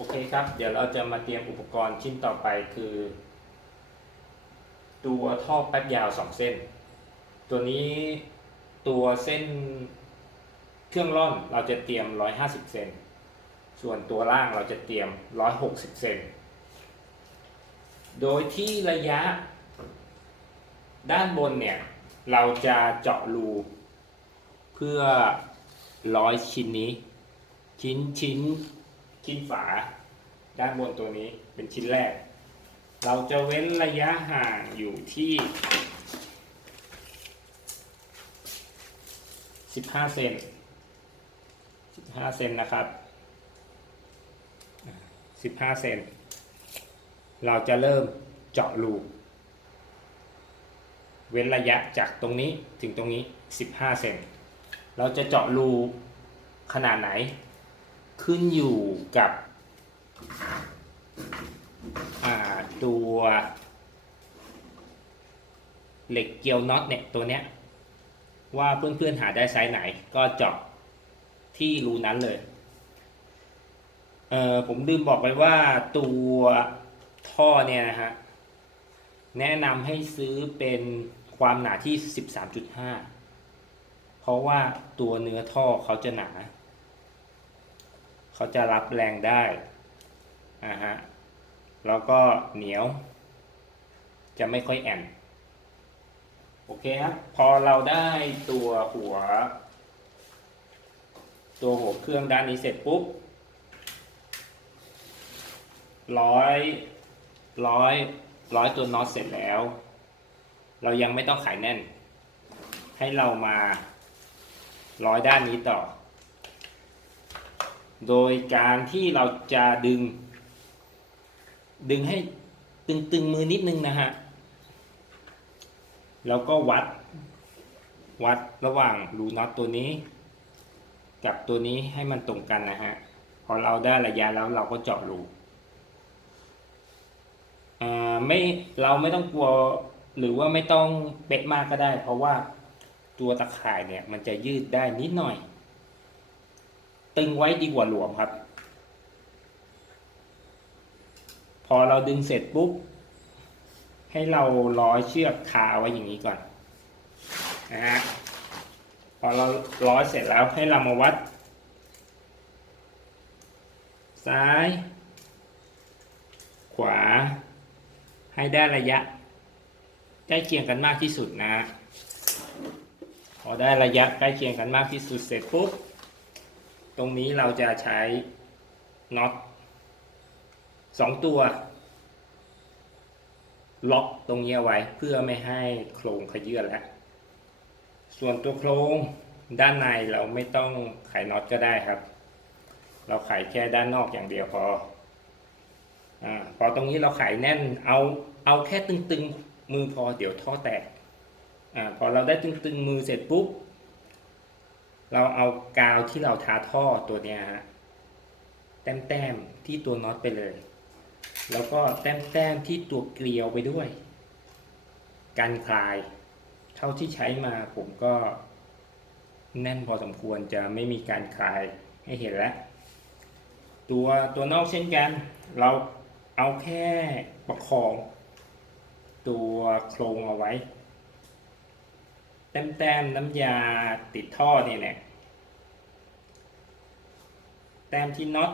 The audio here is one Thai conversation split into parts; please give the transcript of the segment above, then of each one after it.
โอเคครับ เดี๋ยวเราจะมาเตรียมอุปกรณ์ชิ้นต่อไปคือ ตัวท่อแป๊บยาวสองเส้น ตัวนี้ตัวเส้นเครื่องร่อนเราจะเตรียม 150 เซน ส่วนตัวล่างเราจะเตรียม 160 เซน โดยที่ระยะด้านบนเนี่ย เราจะเจาะรู เพื่อร้อยชิ้นนี้ ชิ้นชิ้น ชิ้นฝา ด้านบนตัวนี้เป็นชิ้นแรก เราจะเว้นระยะห่างอยู่ที่ 15 เซน 15 เซนนะครับ 15 เซน เราจะเริ่มเจาะรูเว้นระยะจากตรงนี้ถึงตรงนี้ 15 เซน เราจะเจาะรูขนาดไหน ขึ้นอยู่กับตัวเหล็กเกลียวน็อตเนี่ยตัวเนี้ยว่าเพื่อนๆหาได้ไซส์ไหนก็เจาะที่รูนั้นเลยเออผมลืมบอกไปว่าตัวท่อเนี่ยนะฮะแนะนำให้ซื้อเป็นความหนาที่ 13.5 เพราะว่าตัวเนื้อท่อเขาจะหนา เขาจะรับแรงได้อ่าฮะแล้วก็เหนียว จะไม่ค่อยแอนโอเคครับพอเราได้ตัวหัว ตัวหัวเครื่องด้านนี้เสร็จปุ๊บร้อยร้อยร้อยตัวน็อตเสร็จแล้ว เรายังไม่ต้องขายแน่น ให้เรามาร้อยด้านนี้ต่อ โดยการที่เราจะดึง ดึงให้ตึงๆมือนิดนึงนะฮะ แล้วก็วัด วัดระหว่างรูน็อตตัวนี้ กับตัวนี้ให้มันตรงกันนะฮะ พอเราได้ระยะแล้วเราก็เจาะรูอ่าไม่เราไม่ต้องกลัวหรือว่าไม่ต้องเป๊ะมากก็ได้ เพราะว่าตัวตะข่ายเนี่ยมันจะยืดได้นิดหน่อย ตึงไว้ดีกว่าหลวมครับ พอเราดึงเสร็จปุ๊บ ให้เราร้อยเชือกคาไว้อย่างนี้ก่อนนะฮะพอเราร้อยเสร็จแล้วให้เรามาวัด ซ้าย ขวา ให้ได้ระยะใกล้เคียงกันมากที่สุดนะ พอได้ระยะใกล้เคียงกันมากที่สุดเสร็จปุ๊บ ตรงนี้เราจะใช้น็อตสองตัว ล็อกตรงนี้ไว้เพื่อไม่ให้โครงขยื่นแล้วส่วนตัวโครงด้านในเราไม่ต้องไขน็อตก็ได้ครับ เราไขแค่ด้านนอกอย่างเดียวพออพอตรงนี้เราไขแน่นเอาเอาแค่ตึงๆมือพอเดี๋ยวท่อแตกอพอเราได้ตึงๆมือเสร็จปุ๊บ เราเอากาวที่เราทาท่อตัวเนี้ยฮะแต้มๆที่ตัวน็อตไปเลย แล้วก็แต้มๆที่ตัวเกลียวไปด้วย การคลาย เท่าที่ใช้มาผมก็แน่นพอสมควรจะไม่มีการคลายให้เห็นแล้ว ตัวตัวนอกเช่นกัน เราเอาแค่ประคอง ตัวโครงเอาไว้ แต้มๆน้ำยาติดท่อนี่แหละแต้มที่น็อต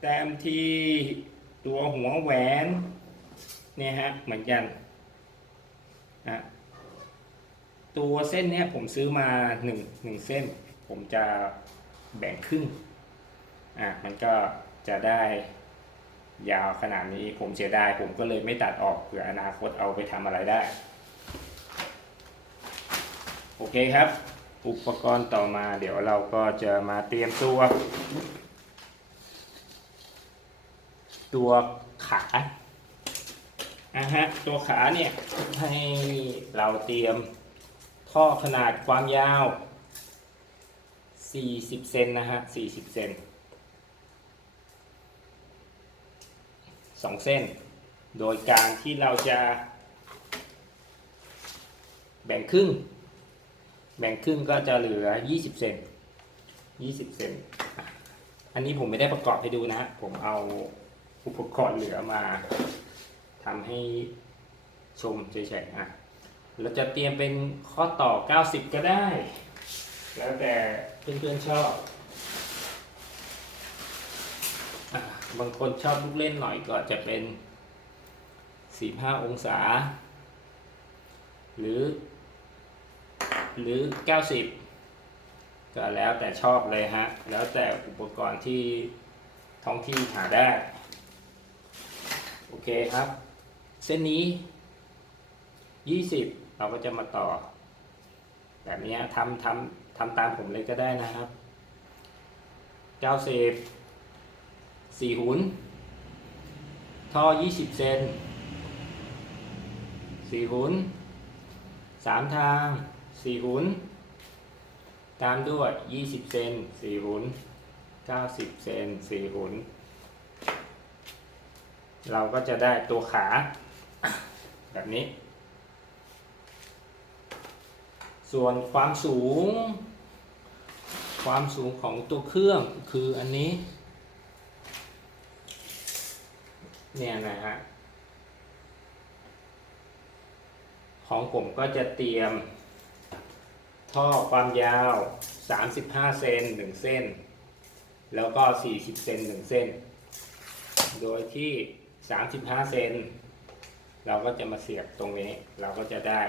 แต้มที่ตัวหัวแหวนเนี่ยฮะเหมือนกันนะตัวเส้นเนี้ยผมซื้อมาหนึ่งหนึ่งเส้น ผมจะแบ่งครึ่งอะมันก็จะได้ยาวขนาดนี้ผมเสียดายผมก็เลยไม่ตัดออกเผื่ออนาคตเอาไปทำอะไรได้ โอเคครับ อุปกรณ์ต่อมาเดี๋ยวเราก็จะมาเตรียมตัว ตัวขาอะฮะตัวขาเนี่ยให้เราเตรียมท่อขนาดความยาว 40 เซนนะฮะ 40 เซนสองเส้น โดยการที่เราจะแบ่งครึ่ง แบ่งครึ่งก็จะเหลือ 20 เซน20 เซน อันนี้ผมไม่ได้ประกอบให้ดูนะ ผมเอาอุปกรณ์เหลือมาทำให้ชมเฉยๆอะ เราจะเตรียมเป็นข้อต่อ 90 ก็ได้ แล้วแต่เพื่อนๆชอบอบางคนชอบลูกเล่นหน่อยก็จะเป็น 45 องศา หรือ หรือ 90 ก็แล้วแต่ชอบเลยฮะ แล้วแต่อุปกรณ์ที่ท้องที่หาได้ โอเคครับ เส้นนี้ 20 เราก็จะมาต่อ แบบนี้ทำทำทำตามผมเลยก็ได้นะครับ 90 4หุนท่อ 20 เซน4หุน3 ทาง 4หุน ตามด้วย20เซน4หุน90เซน4หุน เราก็จะได้ตัวขาแบบนี้ ส่วนความสูง ความสูงของตัวเครื่องคืออันนี้ เนี่ยนะฮะของผมก็จะเตรียม ท่อความยาว 35 เซน1เส้น แล้วก็ 40 เซน1เส้น โดยที่ 35 เซนเราก็จะมาเสียบตรงนี้ เราก็จะได้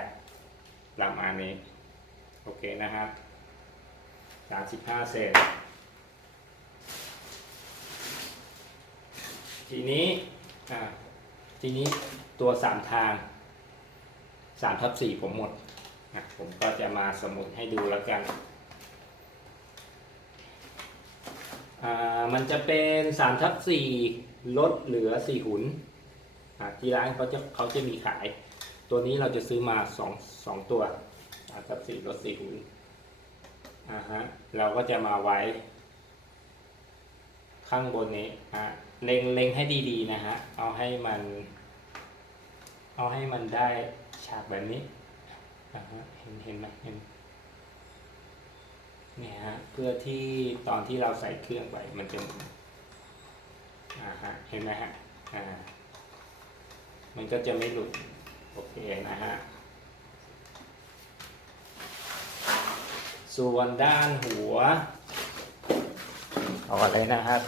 ประมาณนี้ โอเคนะครับ35 เซนทีนี้ทีนี้ตัว 3 ทาง3ทับ4ผมหมด ผมก็จะมาสมุดให้ดูแล้วกันอ่ามันจะเป็น3ทับ4ลดเหลือ 4 หุนอ่าที่ร้านเขาจะเขาจะมีขาย ตัวนี้เราจะซื้อมา 2 2 ตัว3ทับ4ลด 4 หุนอ่าฮะเราก็จะมาไว้ ข้างบนนี้อะเล็งเล็งให้ดีๆนะฮะ เอาให้มัน เอาให้มันได้ฉากแบบนี้ อ่าฮะเห็นเห็นไหมเห็นเนี่ยฮะเพื่อที่ตอนที่เราใส่เครื่องไปมันจะอ่าฮะเห็นไหมฮะอ่ามันก็จะไม่หลุดโอเคนะฮะส่วนด้านหัวเอาก่อนเลยนะครับ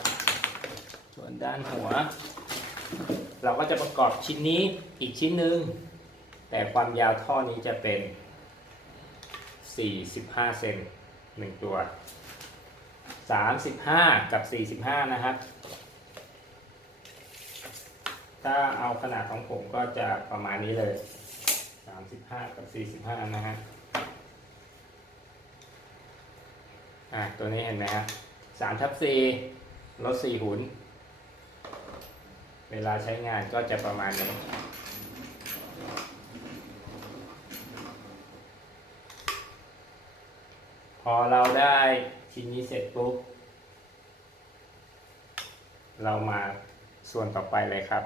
ส่วนด้านหัว เราก็จะประกอบชิ้นนี้อีกชิ้นหนึ่ง แต่ความยาวท่อนี้จะเป็น 45 เซนหนึ่งตัว 35 กับ 45 นะครับ ถ้าเอาขนาดของผมก็จะประมาณนี้เลย 35 กับ 45 นะฮะอะตัวนี้เห็นไหมฮะสามทับสี่ลดสี่หุน เวลาใช้งานก็จะประมาณนี้ อเราได้ชิ้นนี้เสร็จปุ๊บ เรามาส่วนต่อไปเลยครับ